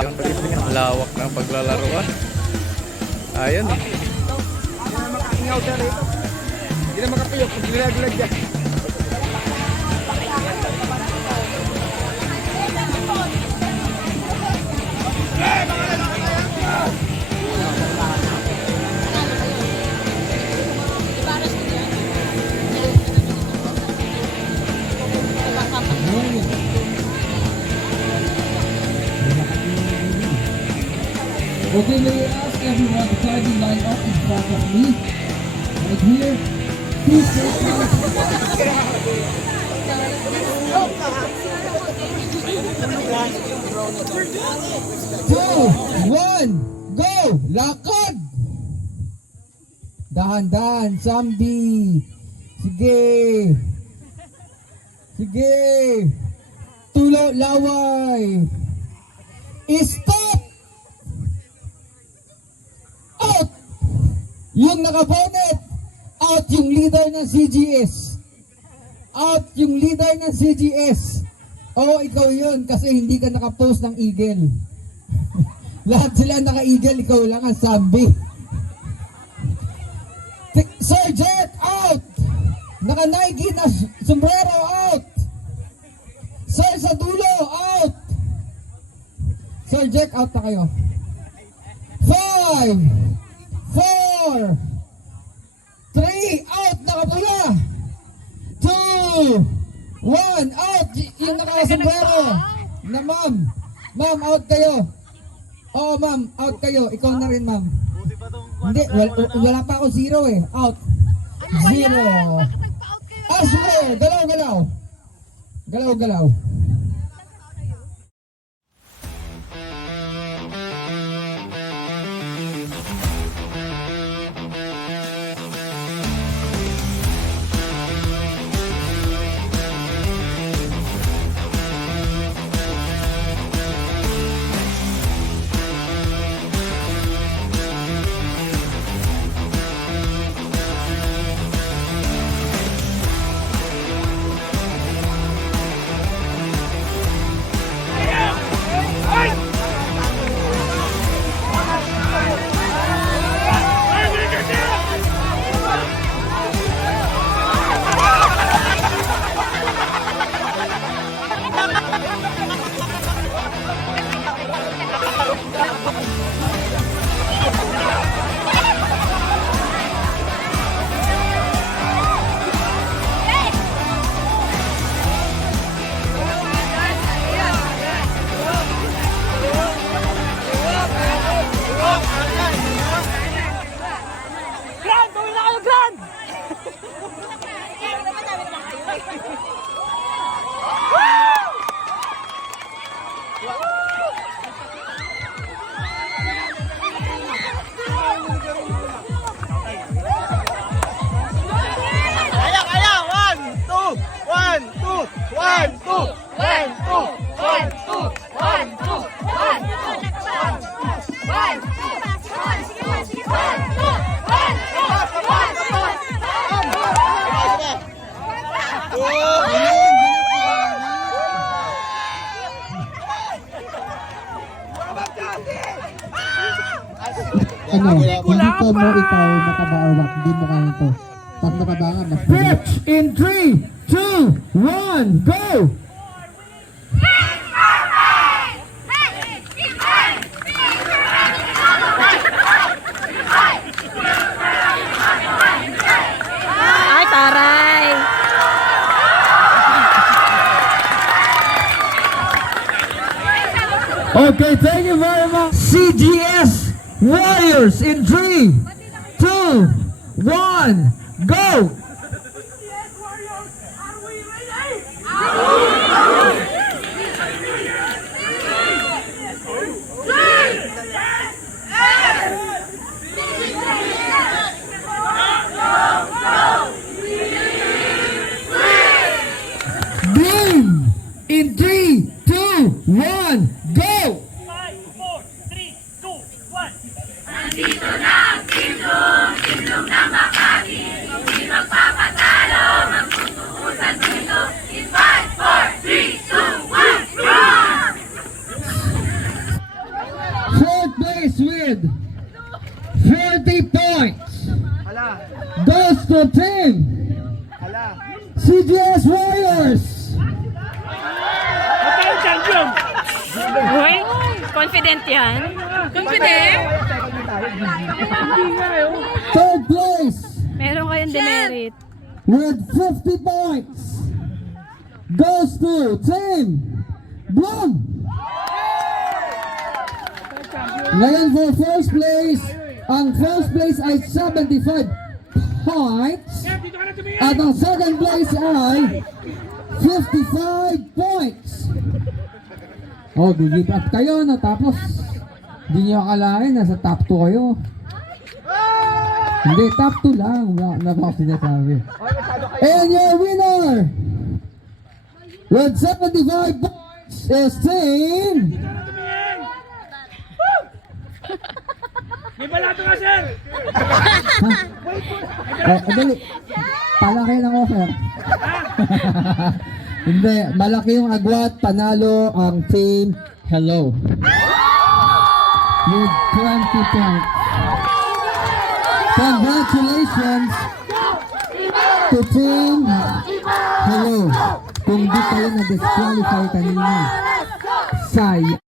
Ang lawak ng paglalaruan. Ayun. Hindi na makapiyok pag nilagulag dyan. Okay, may I ask everyone to kindly line up in front of me. Right here. Two Two, one, go! Lakad! Dahan-dahan, Sambi. Sige. Sige. Tulo, laway. Stop! Out! Yung nakabonet, out yung leader ng CGS. Out yung leader ng CGS. Oo, ikaw yun kasi hindi ka nakapost ng eagle. Lahat sila naka-eagle, ikaw lang ang Sambi. Sir Jet, out! Naka-Nike na sombrero, out! Sir sa dulo, out! Sir Jack, out na kayo. 5, 4, 3, out, nakapula. 2, 1, out, yung nakasombrero. Na ma'am, ma'am, out kayo. Oo ma'am, out kayo. Ikaw na rin ma'am. Hindi, wala pa ako 0 eh. Out. 0. Asper, galaw, galaw. Galaw, galaw. Ano, hindi ko mo ikaw makabaawak, hindi mo kaya ito. Pag nakabangan, mas pitch in 3, 2, 1, go! Ay, taray! Okay, thank you very much. CGS Warriors in 3, 2, 1, go! CGS Warriors, are we ready? to Team CGS Warriors. Uy, confident yan. Confident? Third place Meron kayong demerit. with 50 points goes to Team Bloom. Ngayon for first place, ang first place ay 75 points at ang second place ay 55 points. Oh, gigit up kayo na tapos hindi nyo akalain nasa top 2 kayo. Hindi, top 2 lang. Wala ba ako sinasabi. And your winner with 75 points is Team May balato ka, sir! dali. Palaki ng offer. Hindi, malaki yung agwat. Panalo ang Team Hello with 20 points. Congratulations to Team Hello. Kung di kayo na-disqualify kanina, sayang.